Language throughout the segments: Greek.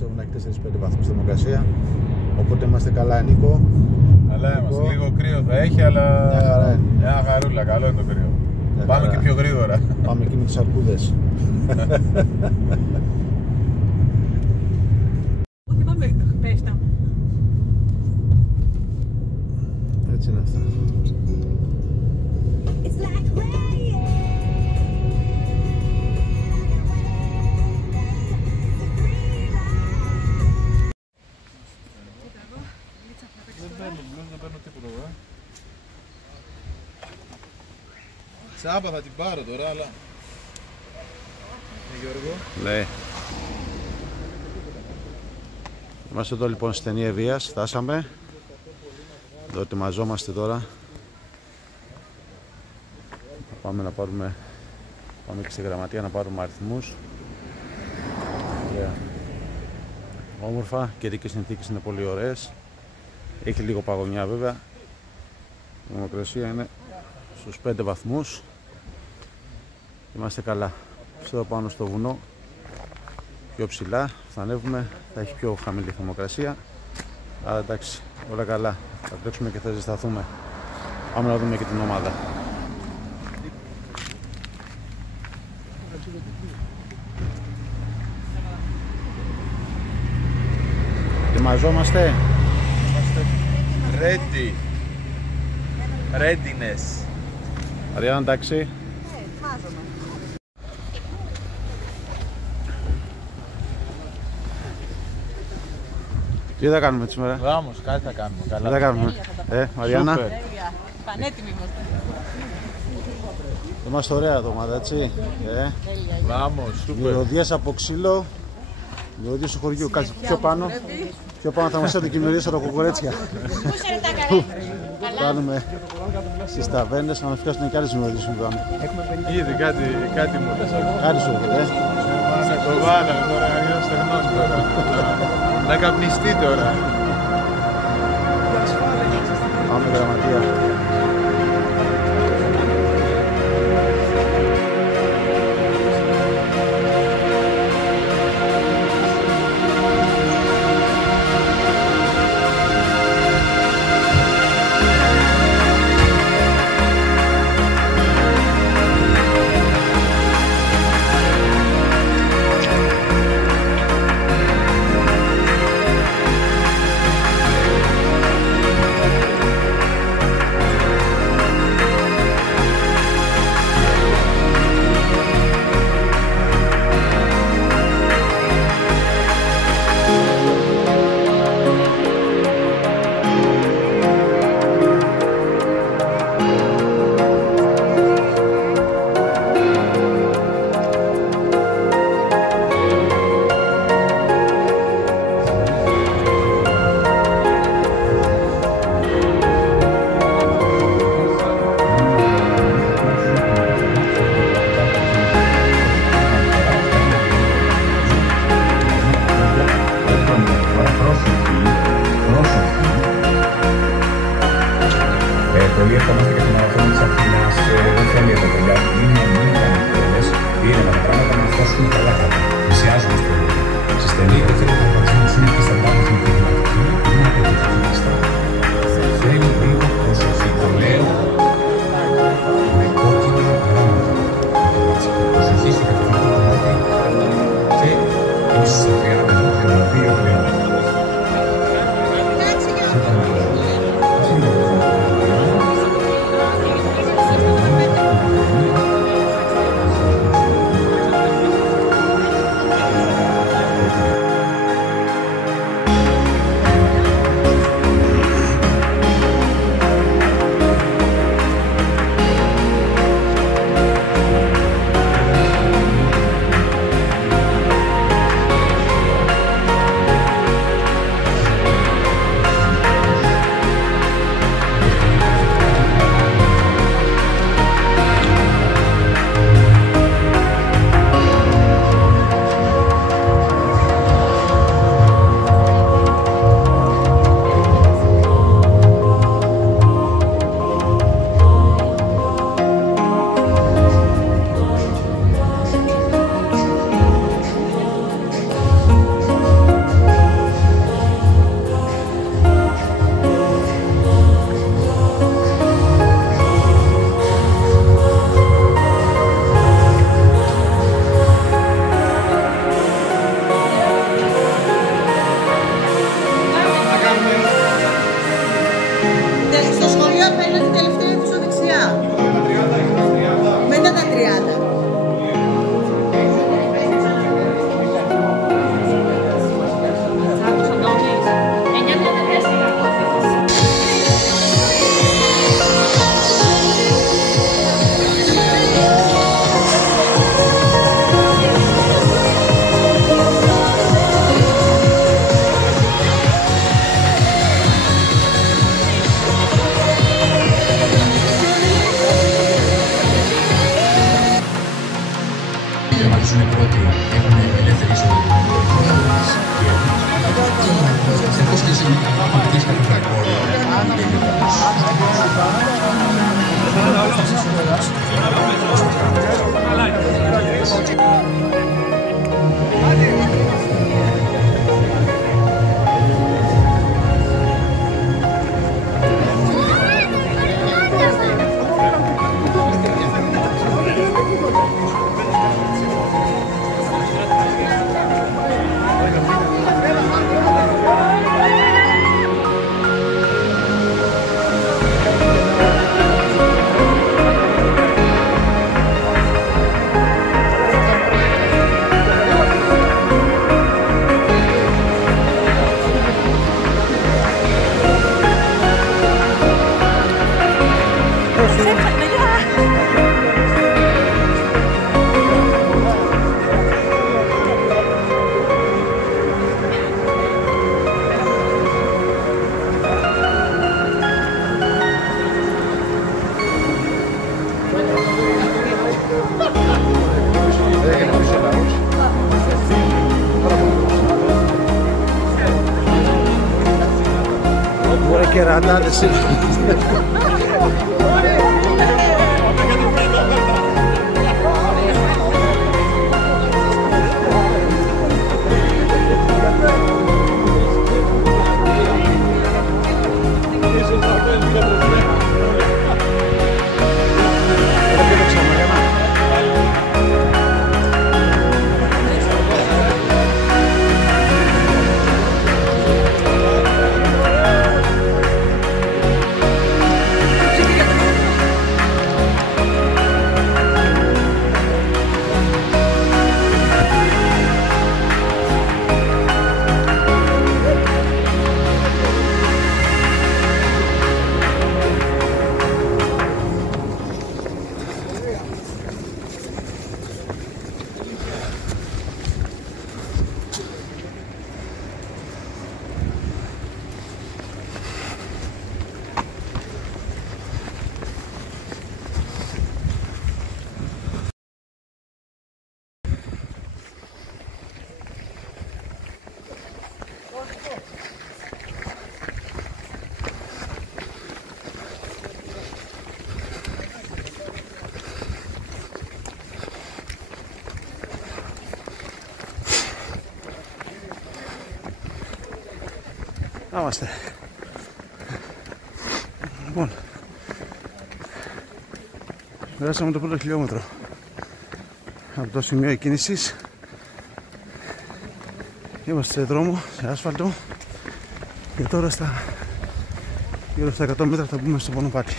στο βουνάκι 4-5 βαθμούς θερμοκρασία. Οπότε είμαστε καλά, Νίκο. Καλά είμαστε. Λίγο κρύο θα έχει, αλλά μια χαρούλα. Καλό είναι το κρύο. Πάμε και πιο γρήγορα. Πάμε εκεί με τις αρκούδες. Όχι, πάμε πέστα. Έτσι είναι αυτά. Δεν παίρνω τίποτα εδώ. Τσάπα θα την πάρω τώρα, αλλά... Γιώργο. Ναι. Είμαστε εδώ λοιπόν στη Στενή Ευβοίας, φτάσαμε. Εδώ ετοιμαζόμαστε τώρα. Πάμε να πάρουμε... Πάμε και στη γραμματεία να πάρουμε αριθμούς. Ωραία. Όμορφα, καιρικές συνθήκες είναι πολύ ωραίες. Έχει λίγο παγωνιά βέβαια. Η θερμοκρασία είναι στους 5 βαθμούς. Είμαστε καλά. Εδώ πάνω στο βουνό, πιο ψηλά, θα ανέβουμε, θα έχει πιο χαμηλή θερμοκρασία. Αλλά εντάξει, όλα καλά. Θα τρέξουμε και θα ζεσταθούμε. Πάμε να δούμε και την ομάδα. Ετοιμαζόμαστε. Ready. Readiness. Αριάννα, εντάξει. Ετοιμάζομαι. Τι θα κάνουμε σήμερα? Βάμος, κάτι θα κάνουμε. Καλά. Τι θα κάνουμε? Μαριάννα. Σούπερ. Τέλεια. Πανέτοιμοι είμαστε. Είμαστε ωραία εδώ, ομάδα, έτσι. Βάμος, σούπερ. Μυρωδιές από ξύλο. Μυρωδιές του χωριού. Κάτσε πιο πάνω. Πιο πάνω θα μας έρθει και μυρωδιές από κουκουρέτσια. Πού σε ρωτά Κάνουμε στις ταβέρνες να μας πιάσουν και άλλες μυρωδιές που κάνουμε. Ήδη κάτι μου λες. Κάτι σου έρχεται. Το βάλαμε τώρα, είναι στεγνός τώρα. Να καπνιστεί τώρα. Πάμε γραμματεία. Πολύ ευχόμαστε και τη μαραθώνη της Αθήνας. Δεν θέλει εδώ παιδιά, μην κάνετε είναι τα πράγματα να φτάσουν καλά κάτω. Πλησιάζουμε στη στενή και θέλει να βαθμίσουν και στα πράγματα με την κλιματική. Είναι απαιτητικista. Θέλει λίγο προσοχή. Το λέω με κόκκινα γράμματα. Προσοχή στο κατευθυντικό κομμάτι και ίσως στα 30 και να πει ο πλέον. κερατάδες είναι. Να είμαστε. Λοιπόν, περάσαμε το πρώτο χιλιόμετρο από το σημείο εκκίνησης. Είμαστε σε δρόμο, σε άσφαλτο, και τώρα γύρω στα 100 μέτρα θα μπούμε στο μονοπάτι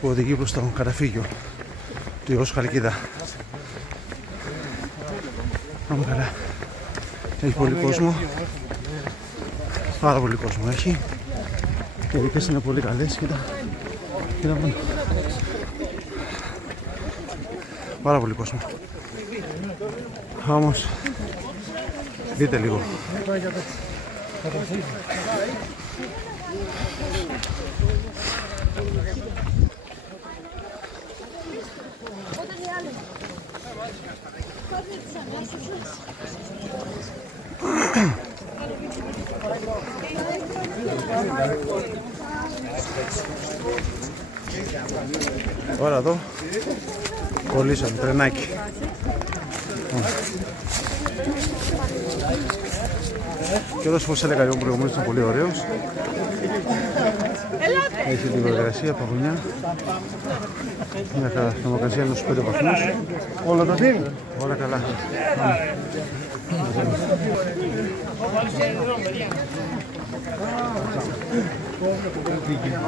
που οδηγεί προς το καταφύγιο του Ιωσού Χαλκίδα. Πάμε καλά. Έχει πολύ κόσμο. Πάρα πολύ κόσμο έχει. Και οι δικές είναι πολύ καλές. Κοίτα πάνω. Πάρα πολύ κόσμο. Όμως δείτε λίγο. Τώρα εδώ κολλήσαμε τρενάκι. Και εδώ, όπως έλεγα εγώ προηγουμένως, ήταν πολύ ωραίος. Έχει την προεργασία, παγωνιά. Μια θερμοκρασία είναι στους 5 βαθμούς. Όλα τα τι? Όλα καλά.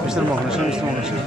Μη θερμοκρασία, μη θερμοκρασία.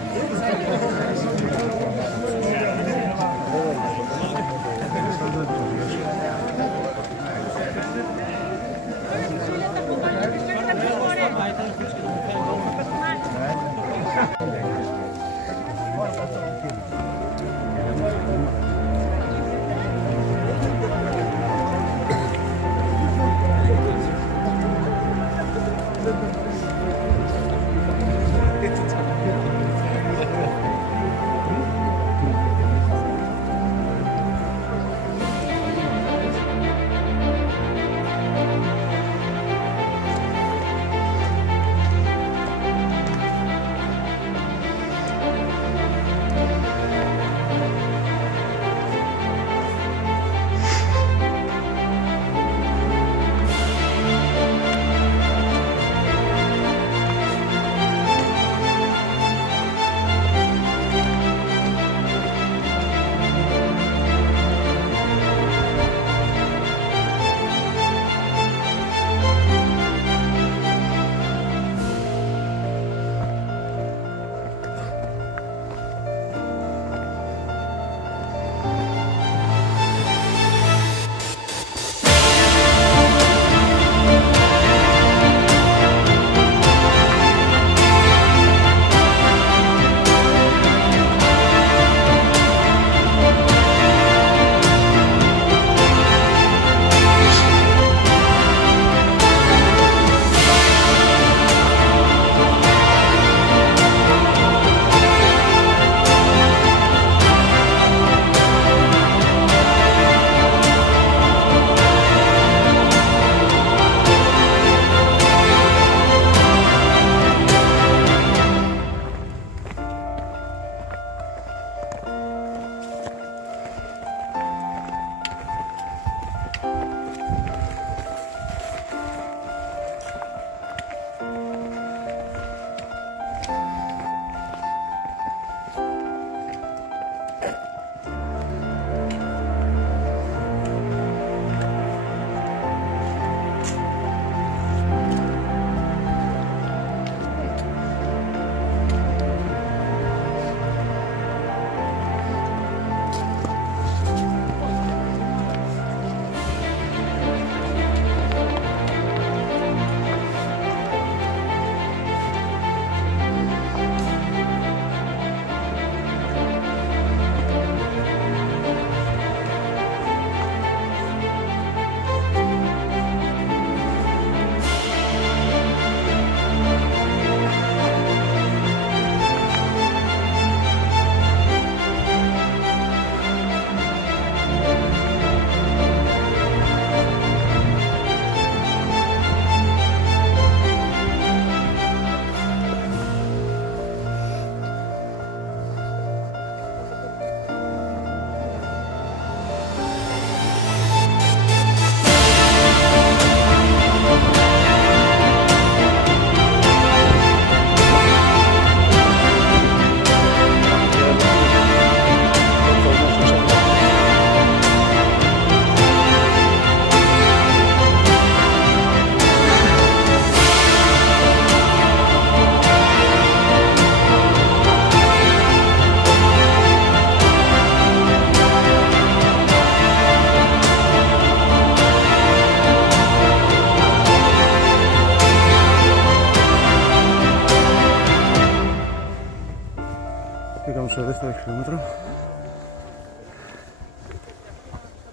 δεύτερο χιλιόμετρο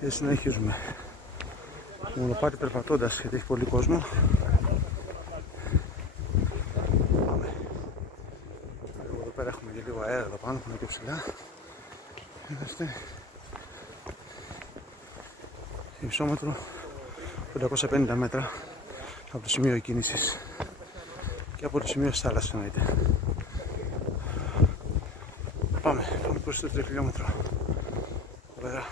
και συνεχίζουμε. Το μονοπάτι περπατώντας γιατί έχει πολύ κόσμο. Πάμε. Εδώ πέρα έχουμε και λίγο αέρα εδώ πάνω που είναι και ψηλά. Είμαστε υψόμετρο 550 μέτρα από το σημείο εκκίνησης και από το σημείο της θάλασσας εννοείται. Πάμε προς το 3 χιλιόμετρο. Ωραία.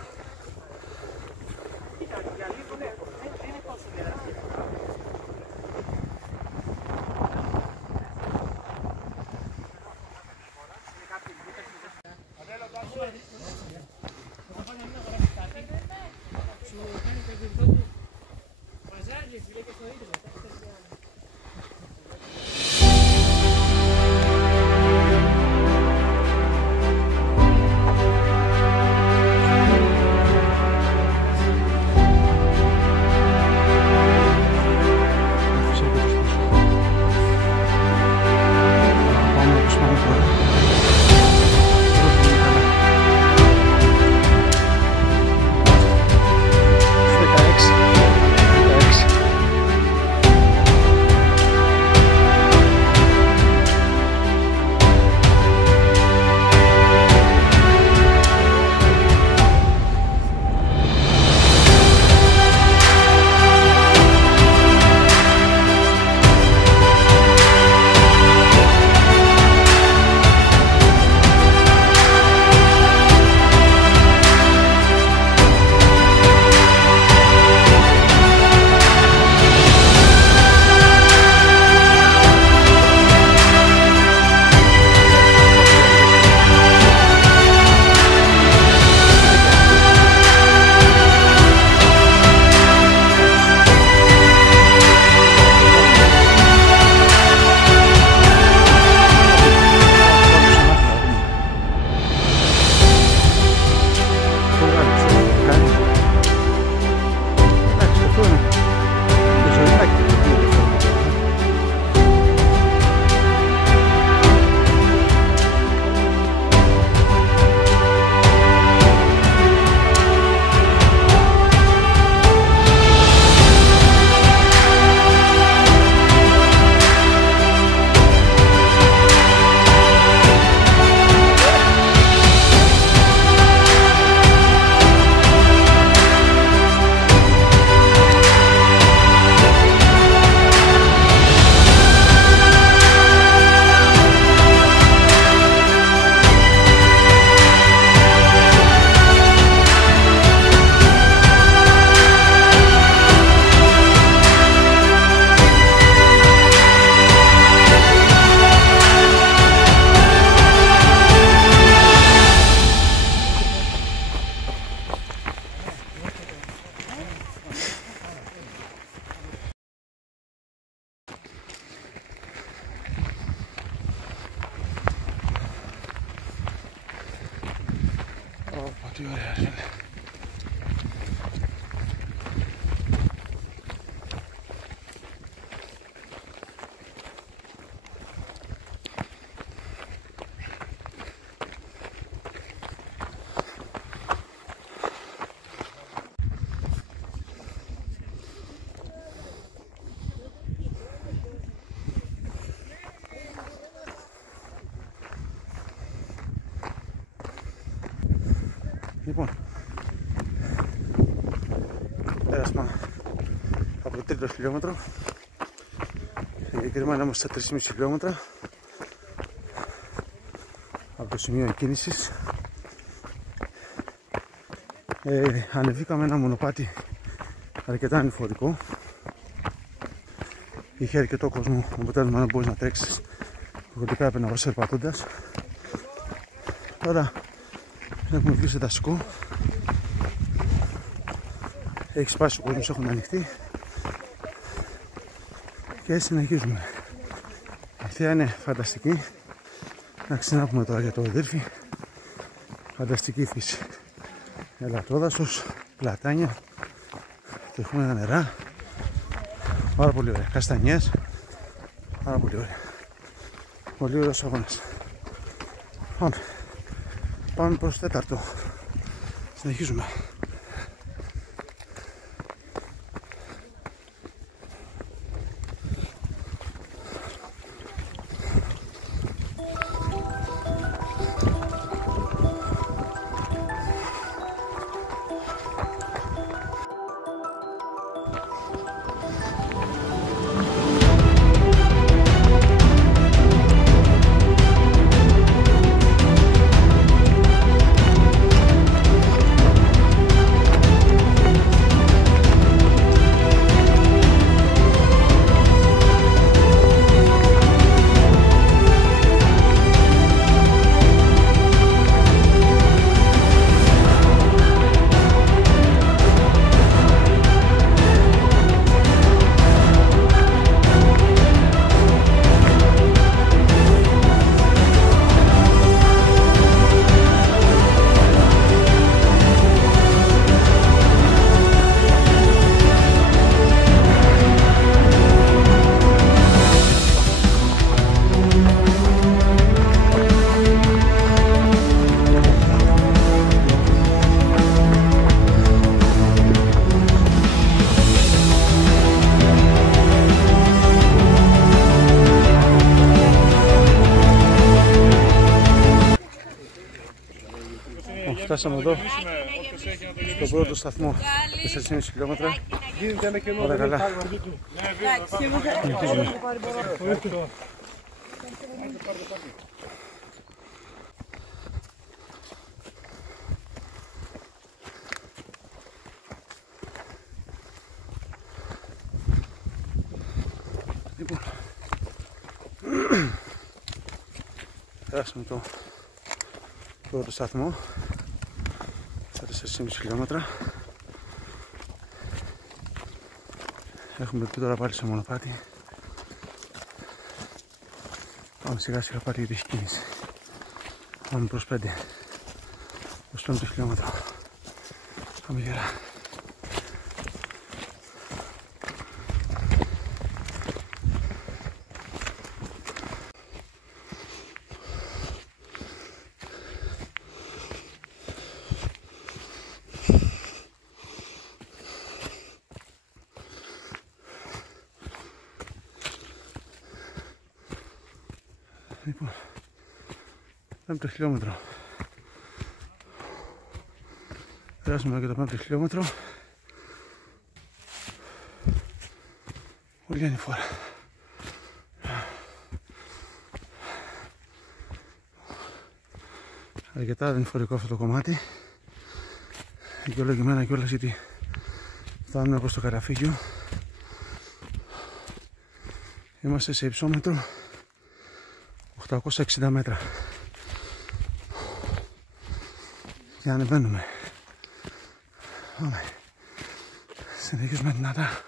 Τι ωραία είναι. Λοιπόν, πέρασμα από το τρίτο χιλιόμετρο, συγκεκριμένα όμως στα 3,5 χιλιόμετρα από το σημείο εκκίνησης. Ανεβήκαμε ένα μονοπάτι αρκετά ανηφορικό, είχε αρκετό κόσμο, οπότε δεν μπορείς να τρέξεις, προκριτικά έπαιρνα εγώ περπατώντας. Τώρα έχουμε βγει σε δασικό, έχει σπάσει ο κόσμος, έχουν ανοιχτεί και συνεχίζουμε. Η θέα είναι φανταστική. Εντάξει, να πούμε τώρα για το Δύρφη. Φανταστική φύση. Ελατρόδασος, πλατάνια, τρεχούμενα νερά. Πάρα πολύ ωραία. Καστανιές. Πάρα πολύ ωραία. Πολύ ωραίος αγώνας. Πάμε. Πάμε προς τέταρτο. Συνεχίζουμε. Φτάσαμε εδώ, στον πρώτο σταθμό, 4,5 χιλιόμετρα. Όλα καλά. Λοιπόν, φτάσαμε το πρώτο σταθμό, 4,5 χιλιόμετρα. Έχουμε πει τώρα πάλι σε μονοπάτι. Πάμε σιγά σιγά πάλι γιατί έχει κίνηση. Πάμε προς 5, προς 5 χιλιόμετρο. Πάμε γερά. Λοιπόν, 5ο χιλιόμετρο. Περάσουμε και το 5ο χιλιόμετρο. Όλη είναι η φορά. Αρκετά δεν είναι φορικό αυτό το κομμάτι. Δικαιολογημένα κιόλας γιατί φτάνουμε προς το Καραφύγιο. Είμαστε σε υψόμετρο 860 μέτρα και ανεβαίνουμε. Πάμε. Συνεχίζουμε δυνατά.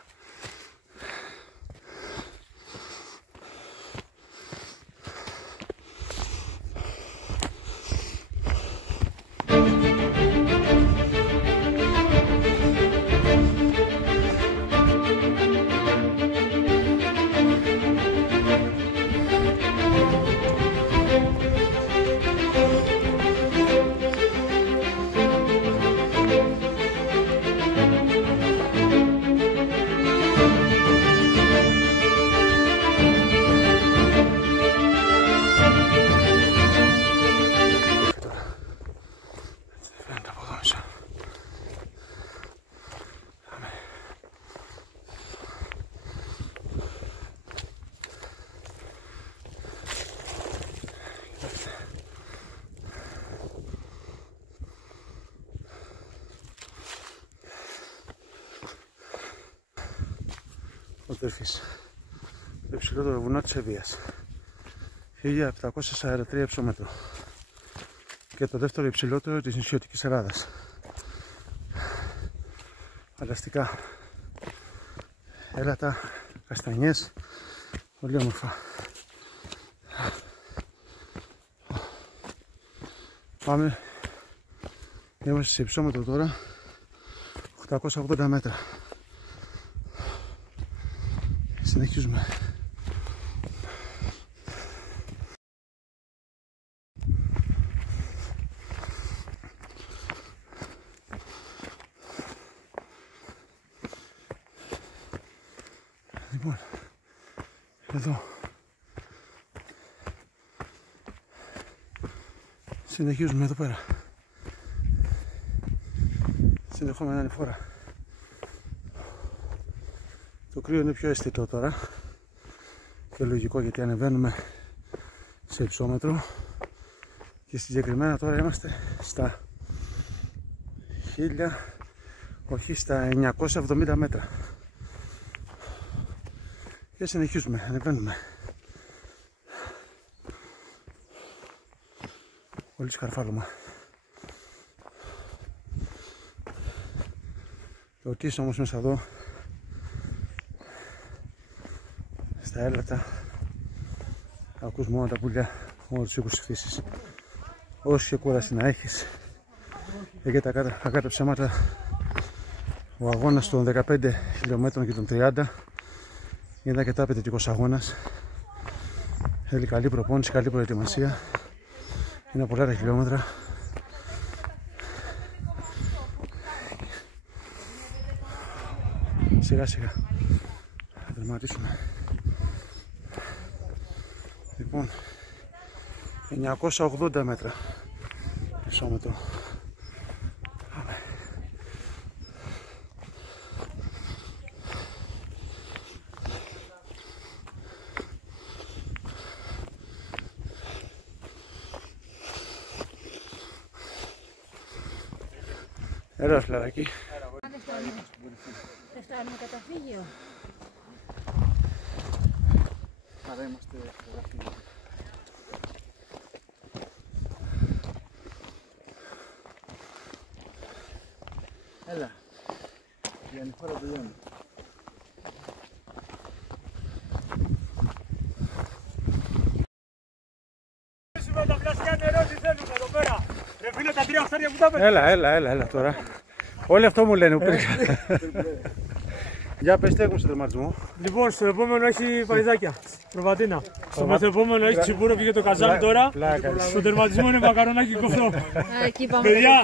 Ο Τέρφης, το υψηλότερο βουνό της Ευβοίας, 1743 υψόμετρο και το δεύτερο υψηλότερο της νησιωτικής Ελλάδας. Φανταστικά έλατα, καστανιές, πολύ όμορφα. Πάμε, είμαστε σε υψόμετρο τώρα, 880 μέτρα. Συνεχίζουμε. Λοιπόν, εδώ συνεχίζουμε εδώ πέρα. Συνεχόμενα ανηφόρα. Το κρύο είναι πιο αισθητό τώρα και λογικό, γιατί ανεβαίνουμε σε υψόμετρο και συγκεκριμένα τώρα είμαστε στα 970 μέτρα και συνεχίζουμε, ανεβαίνουμε. Πολύ σκαρφάλωμα. Το τις όμως μέσα εδώ στα έλατα ακούς μόνο τα πουλιά, μόνο τους οίκους της φύσης. Όση και κούραση να έχεις, εκεί τα κάτω ψέματα, ο αγώνας των 15 χιλιόμετρων και των 30 είναι αρκετά απαιτητικός αγώνας. Θέλει καλή προπόνηση, καλή προετοιμασία. Είναι πολλά τα χιλιόμετρα. Σιγά σιγά θα τερματίσουμε. Λοιπόν, 980 μέτρα ισόμετρο. Πάμε. Έλα φλαράκι. Δεν φτάνουμε καταφύγιο. Άρα είμαστε καταφύγιο. Έλα. Η ανηφόρα τελειώνει. Τα πλαστικά νερό τι θέλουμε εδώ πέρα. Ρε φίλε, τα 3 αστέρια που τα πέτυχα. Έλα τώρα. Όλοι αυτό μου λένε. Για πες τι έχουμε στο τερματισμό. Λοιπόν, στο επόμενο έχει παϊδάκια. Προβατίνα. Στο μεθεπόμενο έχει τσιμπούρο, πήγε το καζάνι τώρα. Στο τερματισμό είναι μακαρονάκι κοφτό. Παιδιά,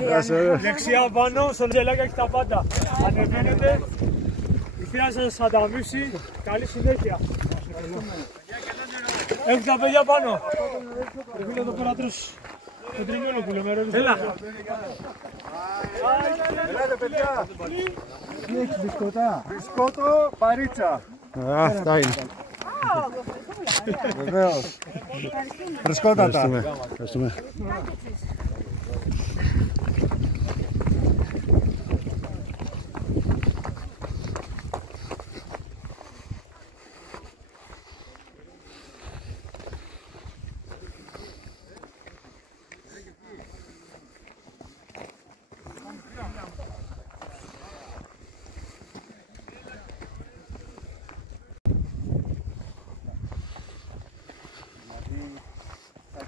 δεξιά πάνω, στον τζελάκι έχει τα πάντα. Ανεβαίνετε. Η θεία σας θα τα αμύψει. Καλή συνέχεια. Έχουν τα παιδιά πάνω. Ρε φίλε, εδώ πέρα τρως. Το τριμμένο που λέμε, ρε. Έλα. Ελάτε παιδιά. Τι έχεις μπισκοτά? Μπισκότο, παρίτσα. Αυτά είναι. Βεβαίως. Φρεσκότατα. Ευχαριστούμε.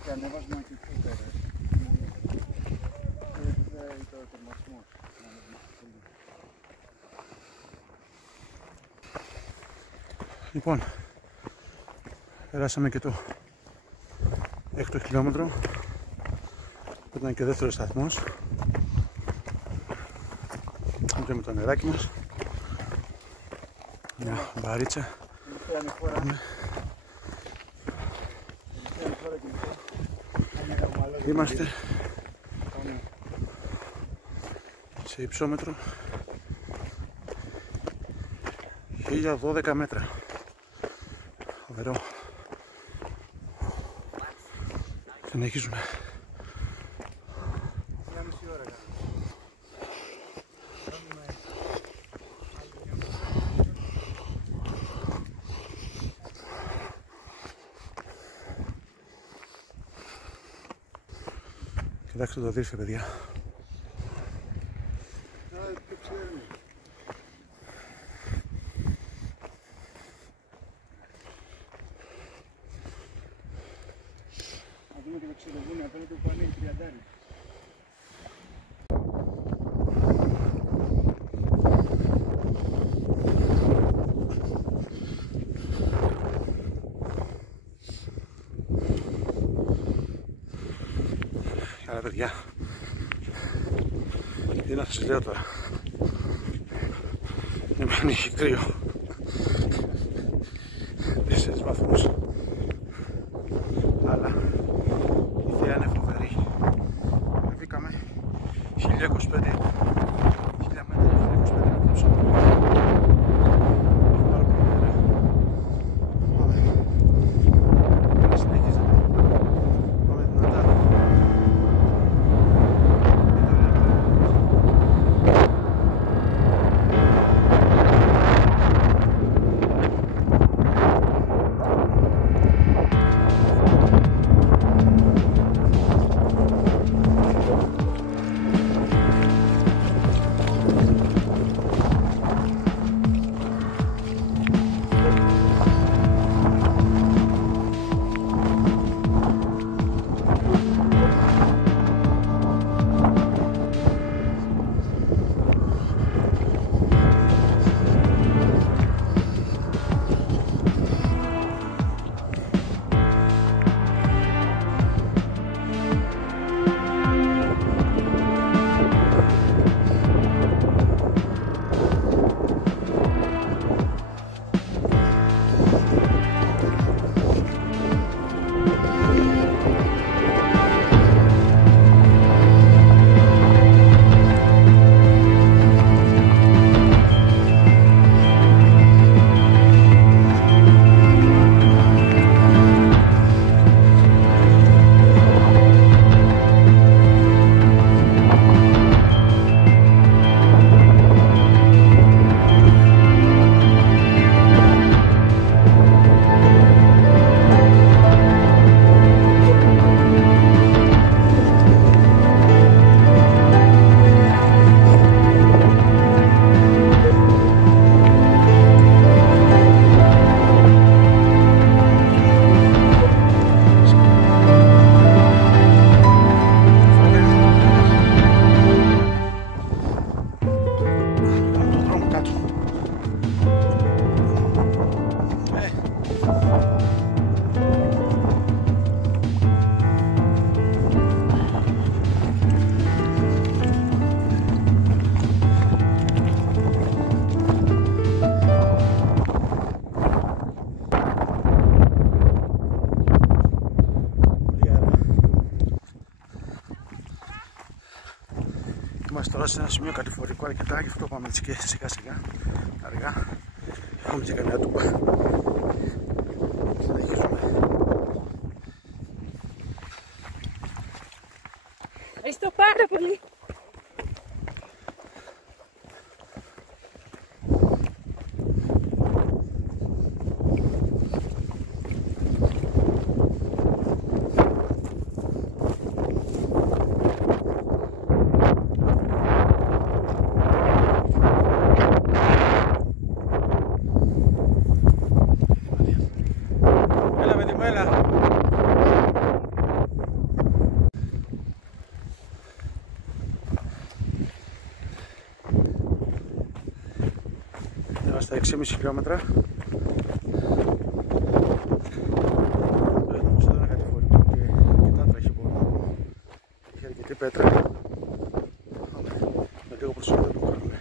Και ανέβασμα και φούτερ. Το τερματισμό. Λοιπόν, περάσαμε και το 6ο χιλιόμετρο που ήταν και ο δεύτερος σταθμός. Έχουμε το νεράκι μας, μια μπαρίτσα. Είμαστε σε υψόμετρο 1012 μέτρα. Φοβερό. Συνεχίζουμε. Κοιτάξτε το δίρφε, παιδιά. Να δούμε και το ξεδοβούνι, απέναντι που ανοίγει τριαντάρι. Καλά παιδιά, τι να σας λέω τώρα, δεν με ανοίγει κρύο. βαθμούς. Αλλά η θέα είναι φοβερή. Ανεβήκαμε 1025 Είμαστε τώρα σε ένα σημείο κατηφορικό αρκετά, γι' αυτό πάμε έτσι και σιγά σιγά, αργά. Έχουμε και κανένα τούπα. Συνεχίζουμε. Ευχαριστώ πάρα πολύ. Στα 6,5 χιλιόμετρα. Εδώ ένα κατηφορικό και αρκετά τραχυπό. Έχει αρκετή πέτρα. Με λίγο προσοχή το κάνουμε.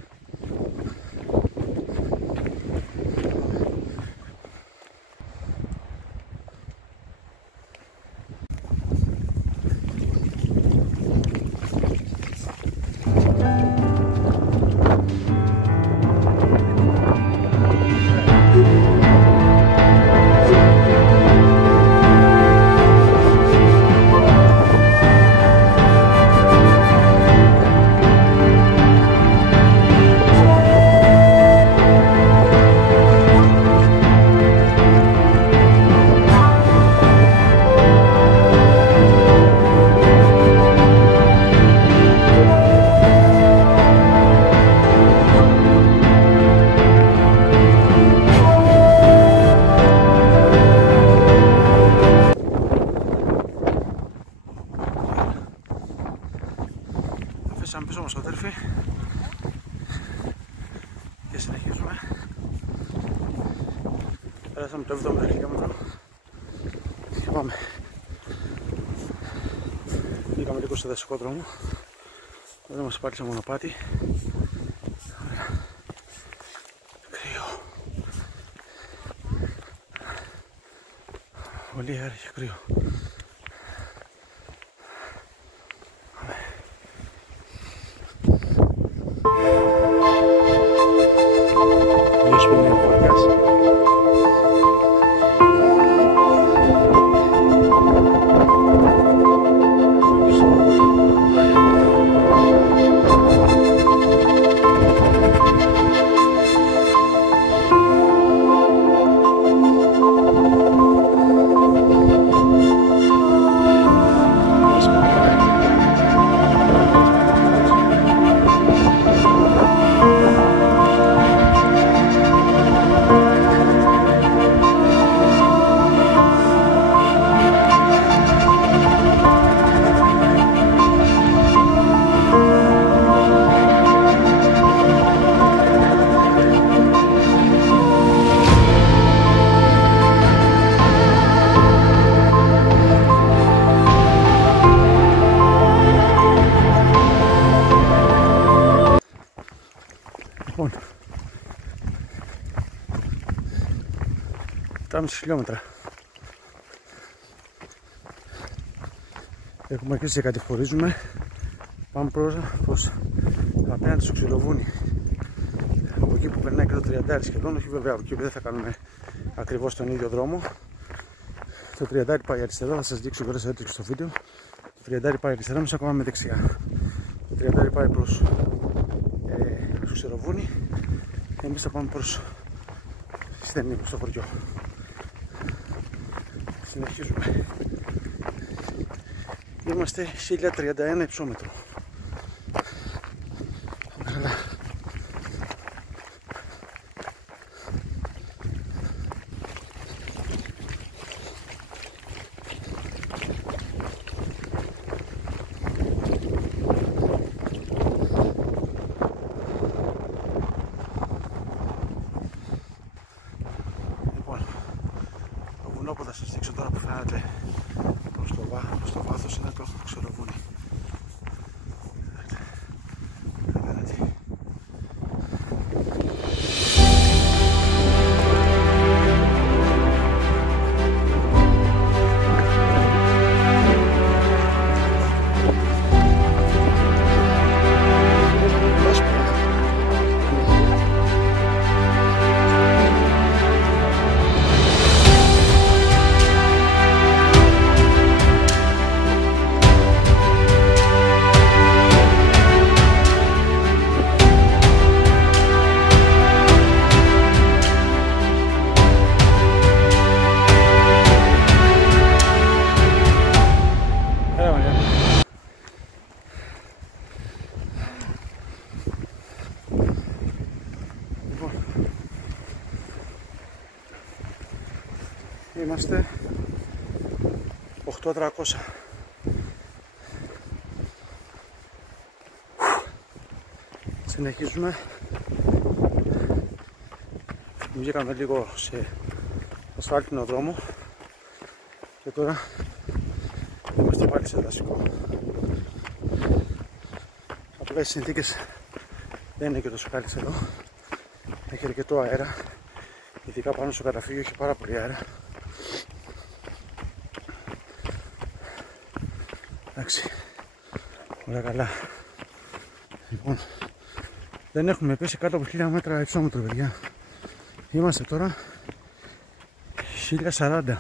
Αφήσαμε πίσω μας αδέρφοι και συνεχίζουμε. Πέρασαμε το 70 χιλιόμετρο και πάμε. Μπήκαμε λίγο στο δασικό δρόμο. Εδώ μας πάλι σε μονοπάτι. Κρύο. Πολύ αέρα και κρύο. Λοιπόν, 7,5 χιλιόμετρα. Έχουμε αρχίσει και κατηφορίζουμε. Πάμε προς απέναντι στο Ξυλοβούνι. Από εκεί που περνάει και το 30 σχεδόν, όχι βέβαια από εκεί που δεν θα κάνουμε ακριβώς τον ίδιο δρόμο. Το 30 πάει αριστερά, θα σας δείξω γρήγορα στο βίντεο. Το 30 πάει αριστερά, μας ακόμα με δεξιά. Το 30 πάει προς το Ξυλοβούνι. Εμείς θα πάμε προς Στενή, προς το χωριό. Συνεχίζουμε. Είμαστε 1031 υψόμετρο. Καλά. Θα σας δείξω τώρα που φαίνεται προς το βάθος, είναι το Ξυλοβούνι. Είμαστε 8.300. Συνεχίζουμε. Βγήκαμε λίγο σε ασφάλτινο δρόμο και τώρα είμαστε πάλι σε δασικό. Απλά οι συνθήκες δεν είναι και τόσο καλές εδώ. Έχει αρκετό αέρα, ειδικά πάνω στο καταφύγιο έχει πάρα πολύ αέρα. Εντάξει, όλα καλά. Λοιπόν, δεν έχουμε πέσει κάτω από 1000 μέτρα υψόμετρο, παιδιά. Είμαστε τώρα 1040.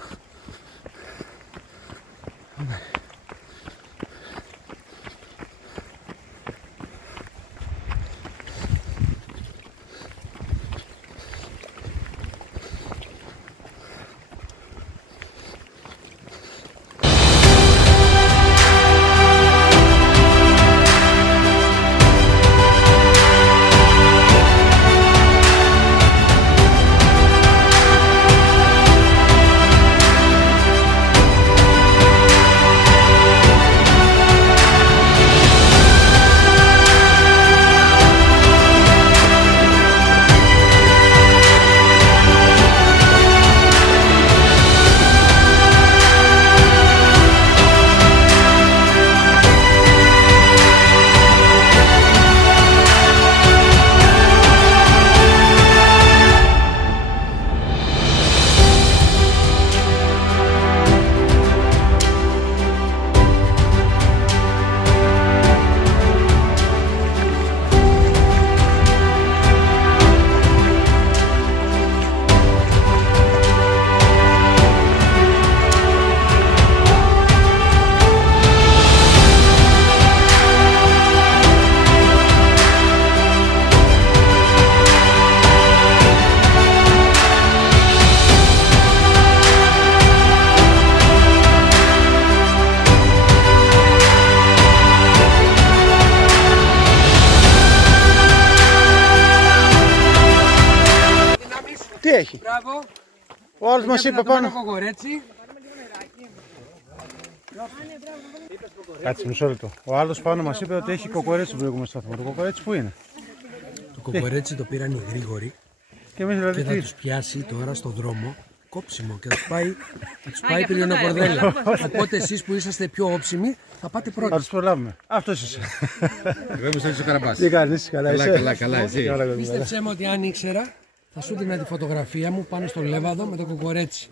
έχει. Μπράβο. Ο άλλος μας είπε πάνω. Κάτσε μισό λεπτό. Ο άλλος πάνω μας είπε ότι έχει κοκορέτσι στο προηγούμενο σταθμό. Το κοκορέτσι πού είναι? Το κοκορέτσι το πήραν οι γρήγοροι και δηλαδή θα τους πιάσει τώρα στο δρόμο κόψιμο και θα τους πάει πυριονοκορδέλα. Οπότε εσείς που είσαστε πιο όψιμοι θα πάτε πρώτοι. Θα τους προλάβουμε. Αυτός είσαι. Εγώ είμαι στο Καραμπάς. Τι κάνεις, καλά εσύ? Πίστεψέ με ότι αν ήξερα θα σου δίνα τη φωτογραφία μου πάνω στο λέβαδο με το κοκορέτσι.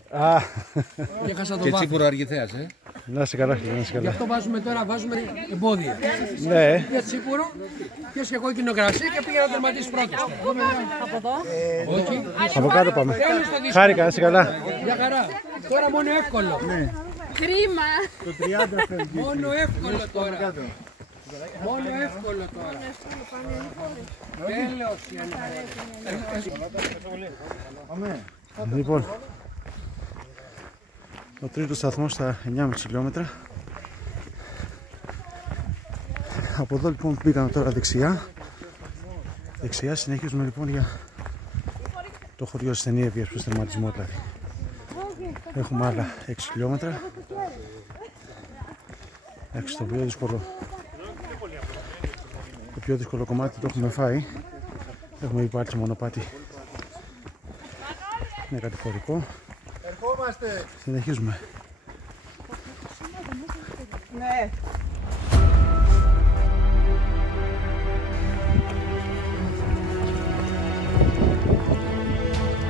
Και έχασα το βάθος. Και τσίπουρο Αργηθέας, Να είσαι καλά, Γι' αυτό βάζουμε εμπόδια. Ναι. Για τσίπουρο, πιες και κόκκινο κρασί και πήγα να τερματίσεις πρώτος. Από εδώ. Όχι. Από κάτω πάμε. Χάρηκα, να είσαι καλά. Για χαρά. Τώρα μόνο εύκολο. Κρίμα. Το 30 φεύγει. Μόνο εύκολο τώρα. Μόνο εύκολο τώρα. Τέλος. Λοιπόν, ο τρίτος σταθμός στα 9,5 χιλιόμετρα. Από εδώ λοιπόν πήγαμε τώρα δεξιά. Δεξιά συνεχίζουμε λοιπόν για το χωριό Ασθενίευβιας προς τερματισμό δηλαδή. Έχουμε άλλα 6 χιλιόμετρα. Εντάξει, το πιο δύσκολο κομμάτι το έχουμε φάει. Έχουμε υπάρξει μονοπάτι. Είναι κατηφορικό. Ερχόμαστε. Συνεχίζουμε. Ναι.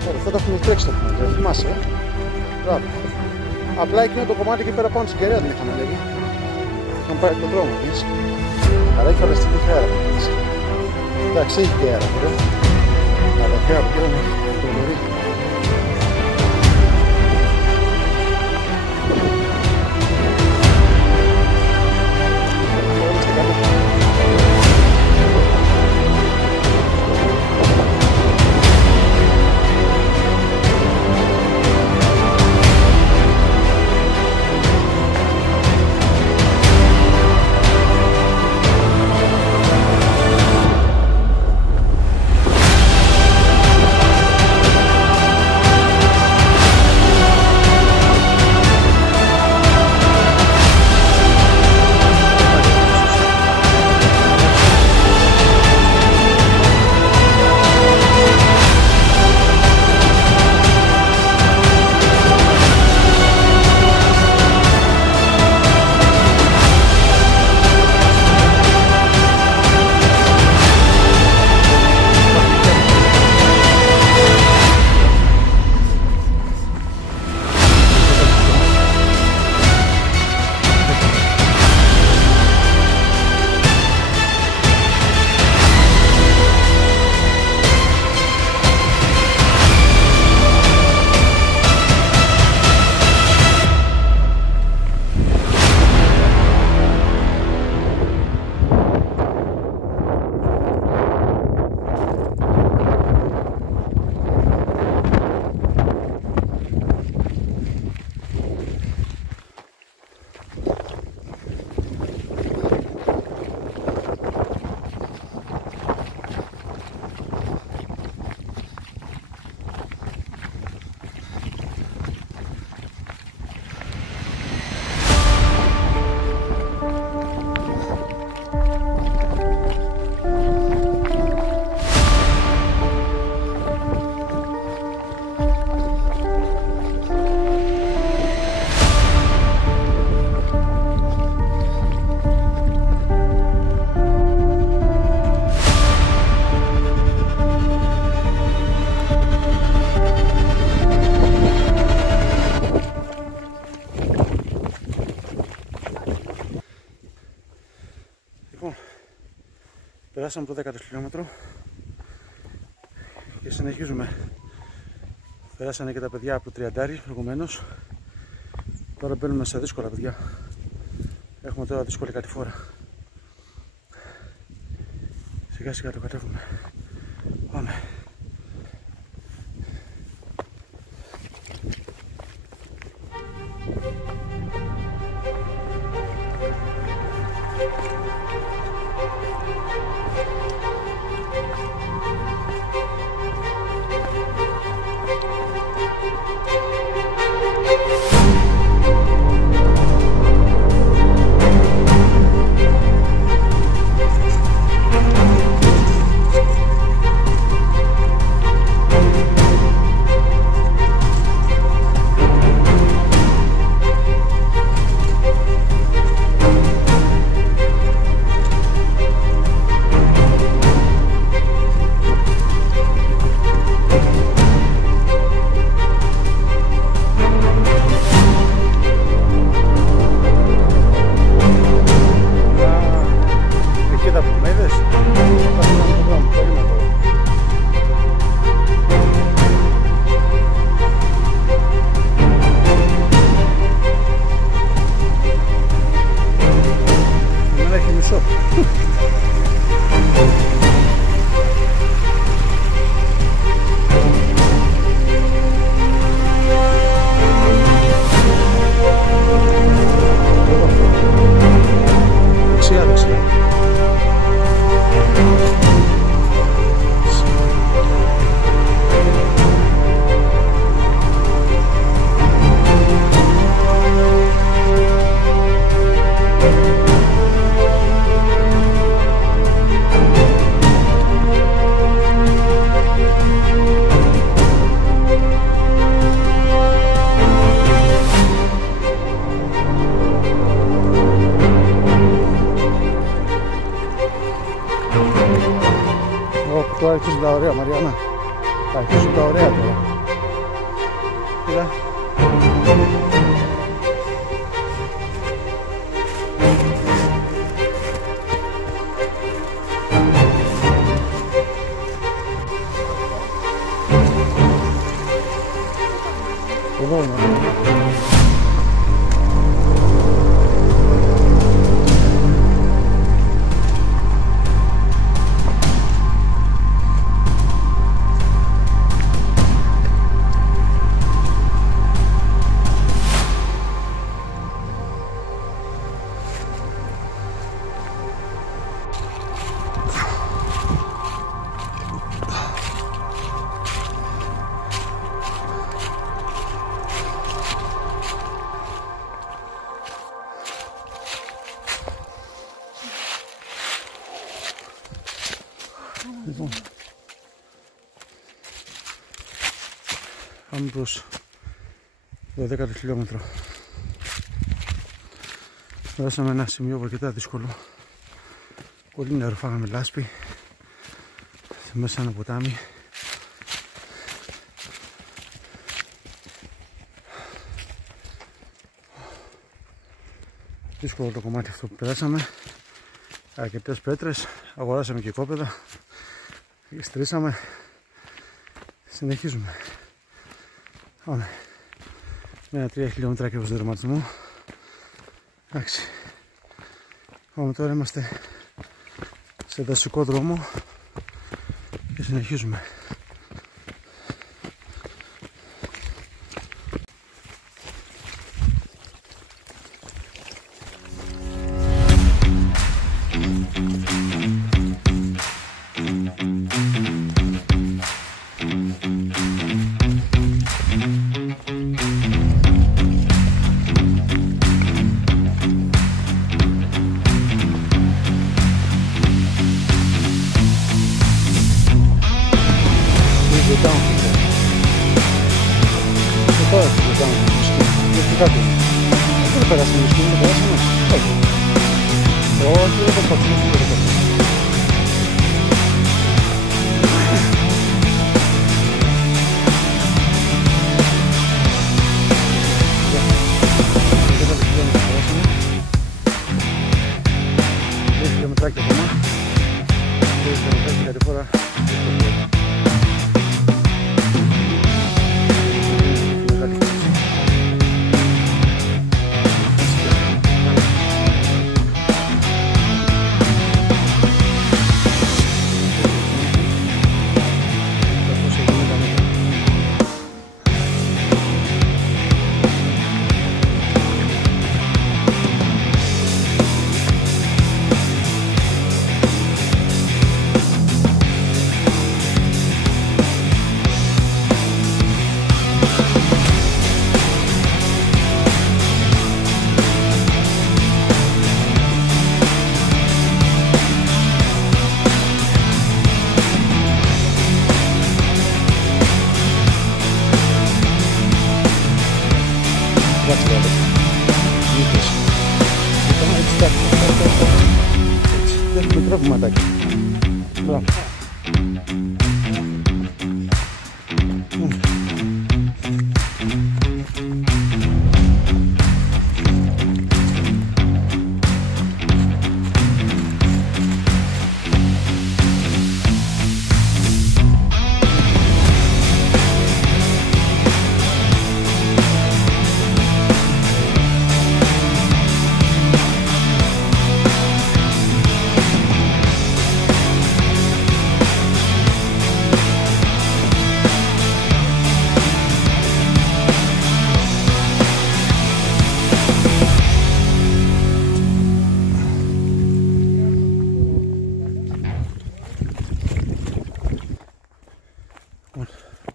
Ωραία, αυτό το έχουμε τρέξει το κομμάτι, δεν θυμάσαι. Μπράβο. Απλά εκείνο το κομμάτι εκεί πέρα πάνω στην κεραία δεν είχαμε ανέβει. Είχαμε πάρει τον δρόμο, έτσι. Αλλά έχει φανταστική χέρα. Εντάξει, έχει και αέρα, βέβαια. Αλλά πια από πέρα είναι το νωρί. Περάσαμε το 10ο χιλιόμετρο και συνεχίζουμε. Περάσανε και τα παιδιά από το Τριαντάρι προηγουμένως. Τώρα μπαίνουμε σε δύσκολα, παιδιά. Έχουμε τώρα δύσκολη κατηφόρα. Σιγά σιγά το κατέβουμε. Πάμε. αρχίσουν τα ωραία, Μαριάννα. Θα αρχίσουν τα ωραία τώρα. Κοίτα. Εδώ είναι. Λοιπόν, πάμε προς το 12ο χιλιόμετρο. Φτάσαμε ένα σημείο αρκετά δύσκολο. Πολύ νερό φάγαμε λάσπη μέσα ένα ποτάμι. Δύσκολο το κομμάτι αυτό που περάσαμε. Αρκετές πέτρες, αγοράσαμε και κόπεδα. Στρίσαμε. Συνεχίζουμε. Πάμε. Με ένα 3 χιλιόμετρα και προς τον τερματισμό. Εντάξει. Πάμε τώρα, είμαστε σε δασικό δρόμο και συνεχίζουμε.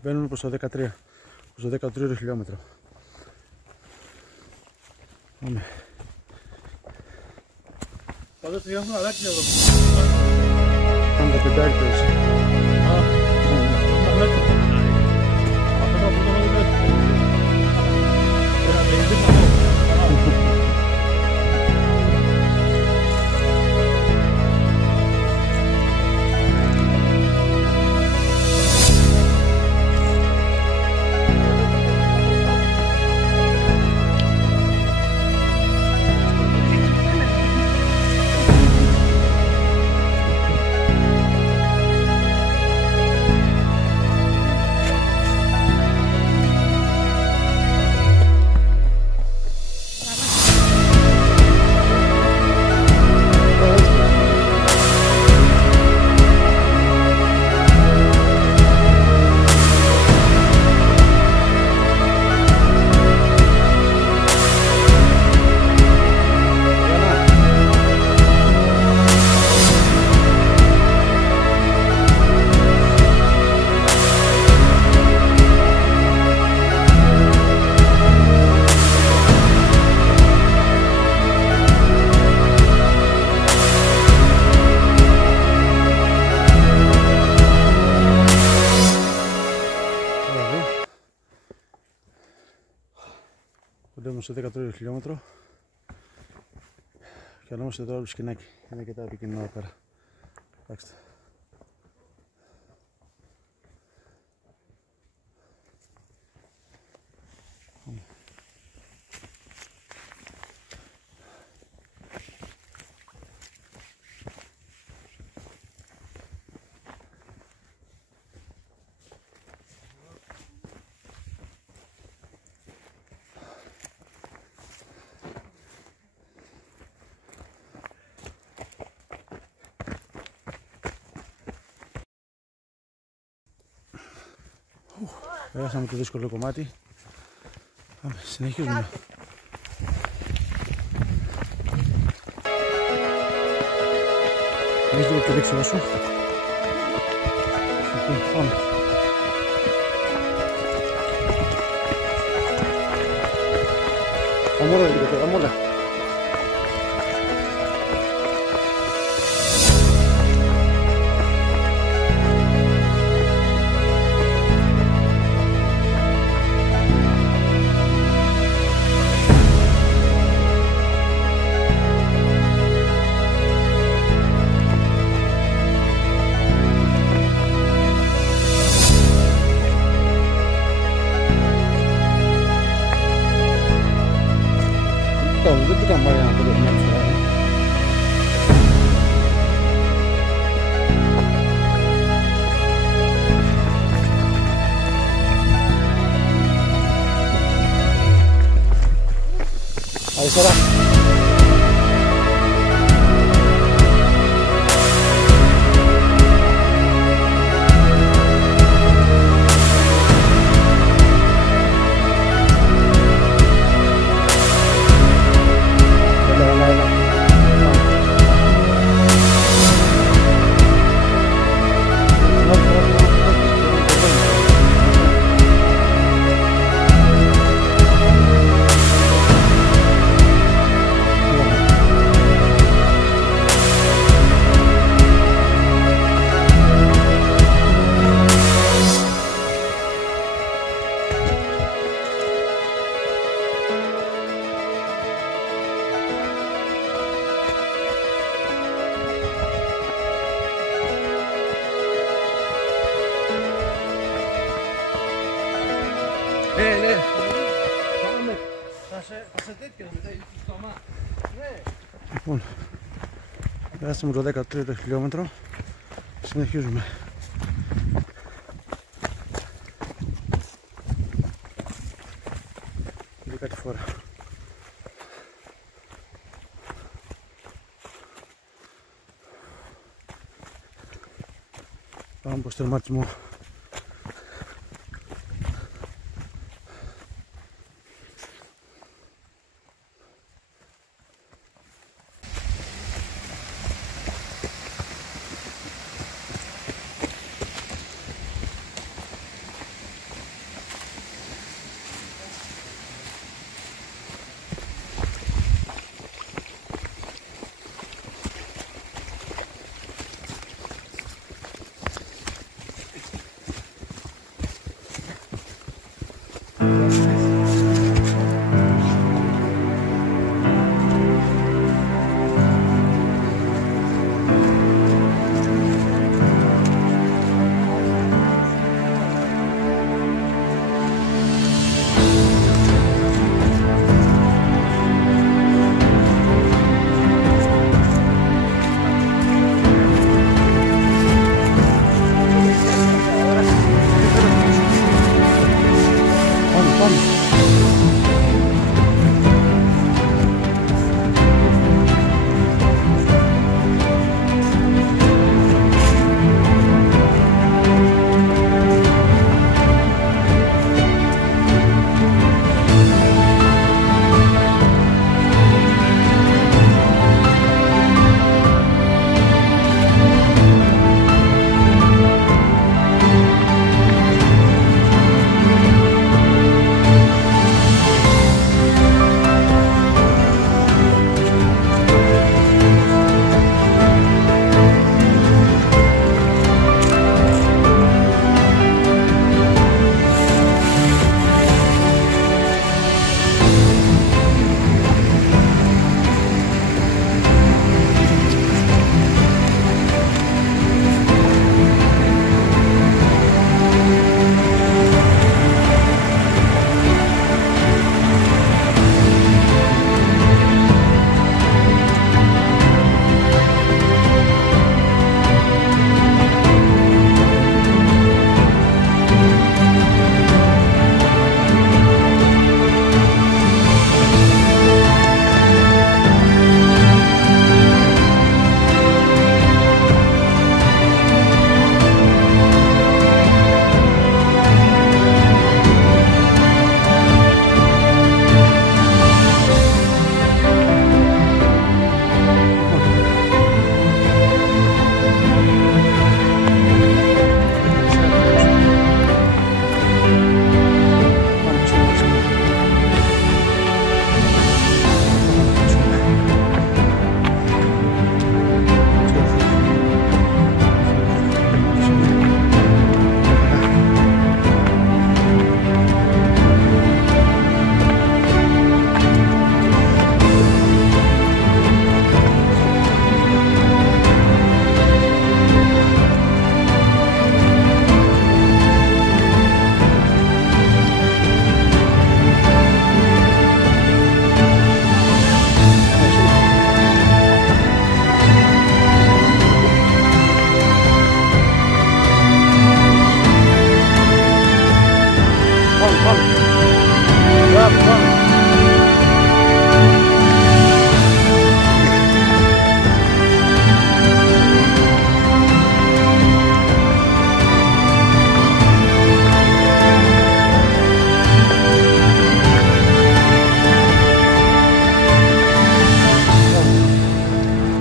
Μπαίνουμε προς το 13, προς το 13ο χιλιόμετρο. Πάμε. Πάμε τα πεντάρι πέρυσι. Κοντεύουμε στο 13ο χιλιόμετρο και ανόμαστε τώρα το σκηνάκι. Είναι αρκετά επικίνδυνο εδώ πέρα. Κοιτάξτε. Πέρασαμε το δύσκολο κομμάτι. Πάμε, συνεχίζουμε. Έχεις λίγο πιο δείξω σου. Πάμε. Πάμε όλα λίγο τώρα, όλα. Δεν πήγαμε πάλι να ποδεύουμε άλλη φορά. Αριστερά. Ναι. Πάμε. Θα σε τέτοιο μετά στο μάτι. Ναι. Λοιπόν, περάσαμε το 13ο χιλιόμετρο. Συνεχίζουμε. Είναι κάτι φορά. Πάμε προς τερματισμό.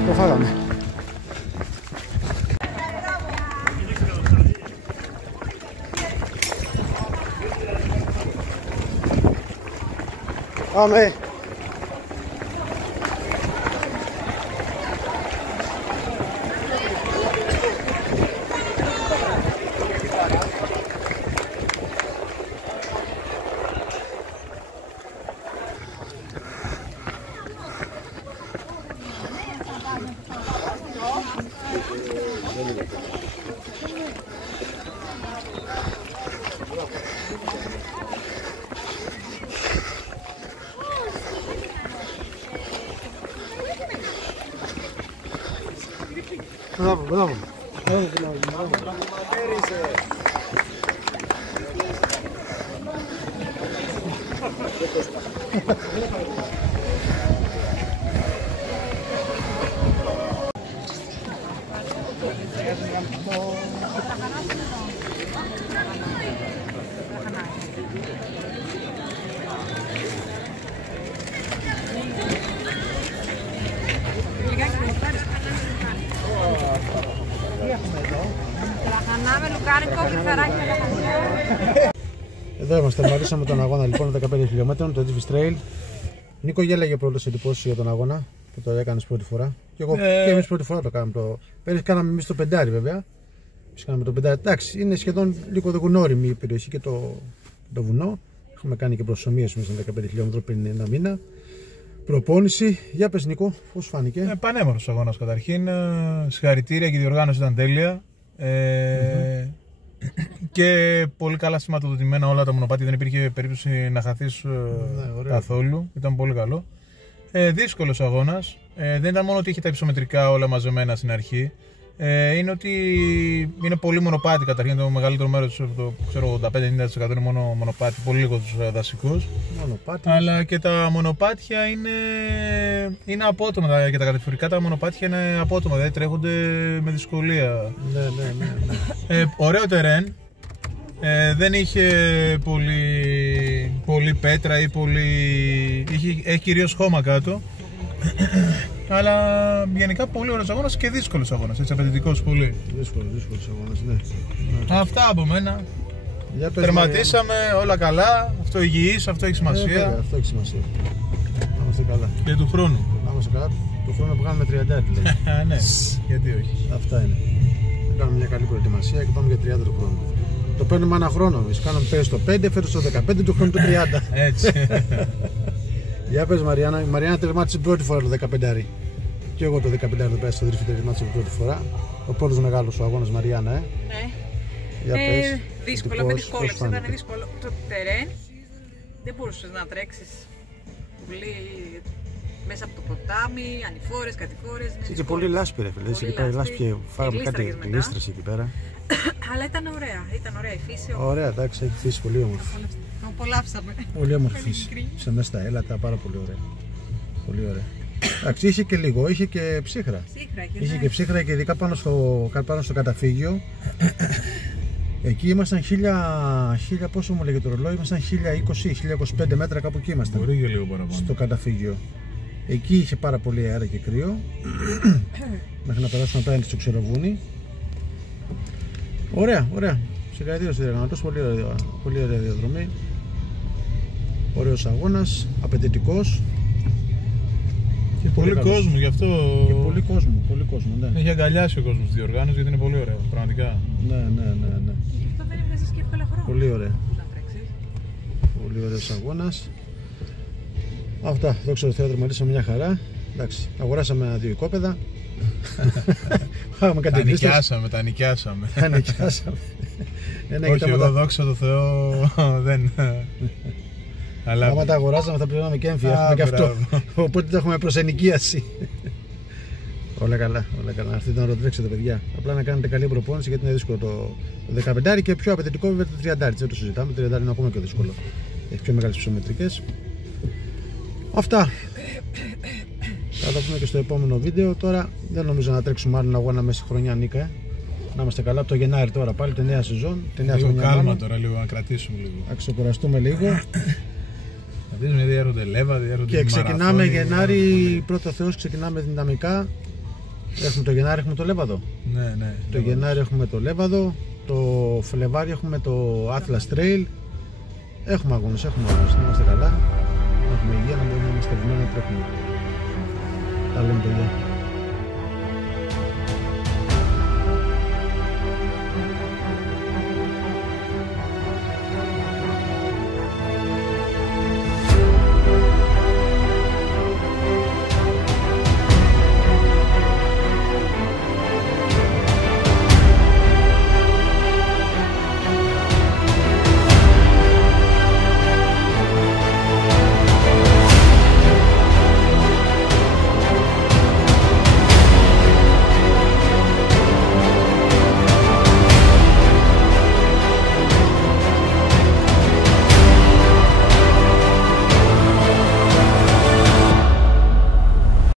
Το φάγαμε. Πάμε. Μπράβο, μπράβο. Λαχανά με λουκάνικο, πιθαράκι με λαχανά. Εδώ είμαστε, μαρίσαμε τον αγώνα λοιπόν 15 χιλιόμετρων, το Divis Trail. Νίκο, γέλαγε πρώτος εντυπώσεις για τον αγώνα που το έκανες πρώτη φορά. Και εγώ και εμείς πρώτη φορά το κάναμε. Πέρυσι κάναμε εμείς το πεντάρι βέβαια. Εμείς κάναμε το πεντάρι. Εντάξει, είναι σχεδόν λίγο γνώριμη η περιοχή και το βουνό. Έχουμε κάνει και προσωμίες μέσα 15 χιλιόμετρων πριν ένα μήνα. Προπόνηση. Για πες Νίκο, πώς φάνηκε? Πανέμορφος αγώνας καταρχήν. Συγχαρητήρια και η διοργάνωση ήταν τέλεια. Και πολύ καλά σηματοδοτημένα όλα τα μονοπάτια, δεν υπήρχε περίπτωση να χαθείς καθόλου. Ήταν πολύ καλό. Δύσκολος αγώνας. Δεν ήταν μόνο ότι είχε τα υψομετρικά όλα μαζεμένα στην αρχή. Είναι ότι είναι πολύ μονοπάτι καταρχήν. Το μεγαλύτερο μέρος, το 85-90% είναι μόνο μονοπάτι, πολύ λίγο τους δασικούς. Αλλά και τα μονοπάτια είναι απότομα. Και τα κατηφορικά τα μονοπάτια είναι απότομα, δηλαδή τρέχονται με δυσκολία. Ναι. Ωραίο τερέν. Δεν είχε πολύ πέτρα ή έχει κυρίως χώμα κάτω. Αλλά γενικά πολύ ωραίος αγώνας και δύσκολος αγώνας, έτσι, απαιτητικός πολύ. Δύσκολος αγώνας, ναι. Αυτά από μένα. Τερματίσαμε, όλα καλά, αυτό υγιής, αυτό έχει σημασία. Αυτό έχει σημασία. Να είμαστε καλά. Και του χρόνου. Να είμαστε καλά, του χρόνου που κάνουμε 30 δηλαδή. Ναι, γιατί όχι. Αυτά είναι. Θα κάνουμε μια καλή προετοιμασία και πάμε για 30 του χρόνου. Το παίρνουμε ένα χρόνο εμείς. Κάναμε πέρυσι το 5, φέτος το 15, του χρόνου το 30. Έτσι. Για πες Μαριάννα, η Μαριάννα τερμάτισε πρώτη φορά το 15. Και εγώ το 15 το πέρασα στο Δρύφη, τερμάτισε πρώτη φορά. Ο πρώτος μεγάλος ο αγώνας Μαριάννα, Ναι. Για πες, δύσκολο, με δυσκόλεψε, ήταν δύσκολο. Το τερέν δεν μπορούσες να τρέξεις πολύ μέσα από το ποτάμι, ανηφόρες, κατηφόρες. Και πολύ λάσπη ρε φίλε, εκεί πέρα λάσπη, φάγαμε κάτι γλίστρες εκεί πέρα. Αλλά ήταν ωραία η φύση. Ωραία, εντάξει, έχει φύση πολύ όμορφη. Απολαύσαμε. Πολύ όμορφη φύση. Σε μέσα στα έλατα, πάρα πολύ ωραία. Πολύ ωραία. Εντάξει, είχε και λίγο, είχε και ψύχρα. Είχε και ψύχρα και ειδικά πάνω στο καταφύγιο. Εκεί ήμασταν 1000, πόσο μου λέγε το ρολόι, ήμασταν 1020-1025 μέτρα, κάπου εκεί ήμασταν. Μπορεί και λίγο παραπάνω. Στο καταφύγιο. Εκεί είχε πάρα πολύ αέρα και κρύο. Μέχρι να περάσουμε απέναντι στο ξεροβούνι. Ωραία, ωραία. Συγχαρητήρια στους διοργανωτές, πολύ ωραία διαδρομή. Ωραίος αγώνας, απαιτητικός. Και πολύ κόσμο, γι' αυτό. Και πολύ κόσμο, ναι. Έχει αγκαλιάσει ο κόσμος τη διοργάνωση γιατί είναι πολύ ωραίο, πραγματικά. Ναι. Γι' αυτό δεν έβγαζες και εύκολα χρόνο. Πολύ ωραία. Πολύ ωραίος αγώνας. Αυτά, δόξα τω Θεώ, τερματίσαμε μια χαρά. Εντάξει, αγοράσαμε 2 οικόπεδα. Τα νοικιάσαμε. Όχι, εγώ δόξα τω Θεώ δεν. Αλλά άμα τα αγοράσαμε θα πληρώναμε και έμφυα και αυτό. Οπότε το έχουμε προς ενοικίαση. Όλα καλά. Αυτή ήταν να το τρέξετε παιδιά. Απλά να κάνετε καλή προπόνηση γιατί είναι δύσκολο το 15 και πιο απαιτητικό βέβαια το 30. Δεν το συζητάμε. Το 30 είναι ακόμα πιο δύσκολο. Έχει πιο μεγάλες ψωμετρικές. Αυτά. Θα τα πούμε και στο επόμενο βίντεο. Τώρα δεν νομίζω να τρέξουμε άλλον αγώνα μέσα στη χρονιά, Νίκα. Να είμαστε καλά από το Γενάρη τώρα πάλι, τη νέα σεζόν. Τη νέα λίγο κάλμα τώρα, λίγο να κρατήσουμε λίγο. Να ξεκουραστούμε λίγο. Να δούμε, διέρχονται Λέβα, διέρχονται και ξεκινάμε Γενάρη, πρώτο Θεός, ξεκινάμε δυναμικά. Έχουμε το Γενάρη, έχουμε το Λέβαδο. Ναι. Το Γενάρη έχουμε το Λέβαδο. Το Φλεβάρι έχουμε το Atlas Trail. Έχουμε αγώνες, να είμαστε καλά. Να έχουμε υγεία, να μπορούμε να είμαστε ευμένοι να τρέχουμε. Τα λέμε παιδιά.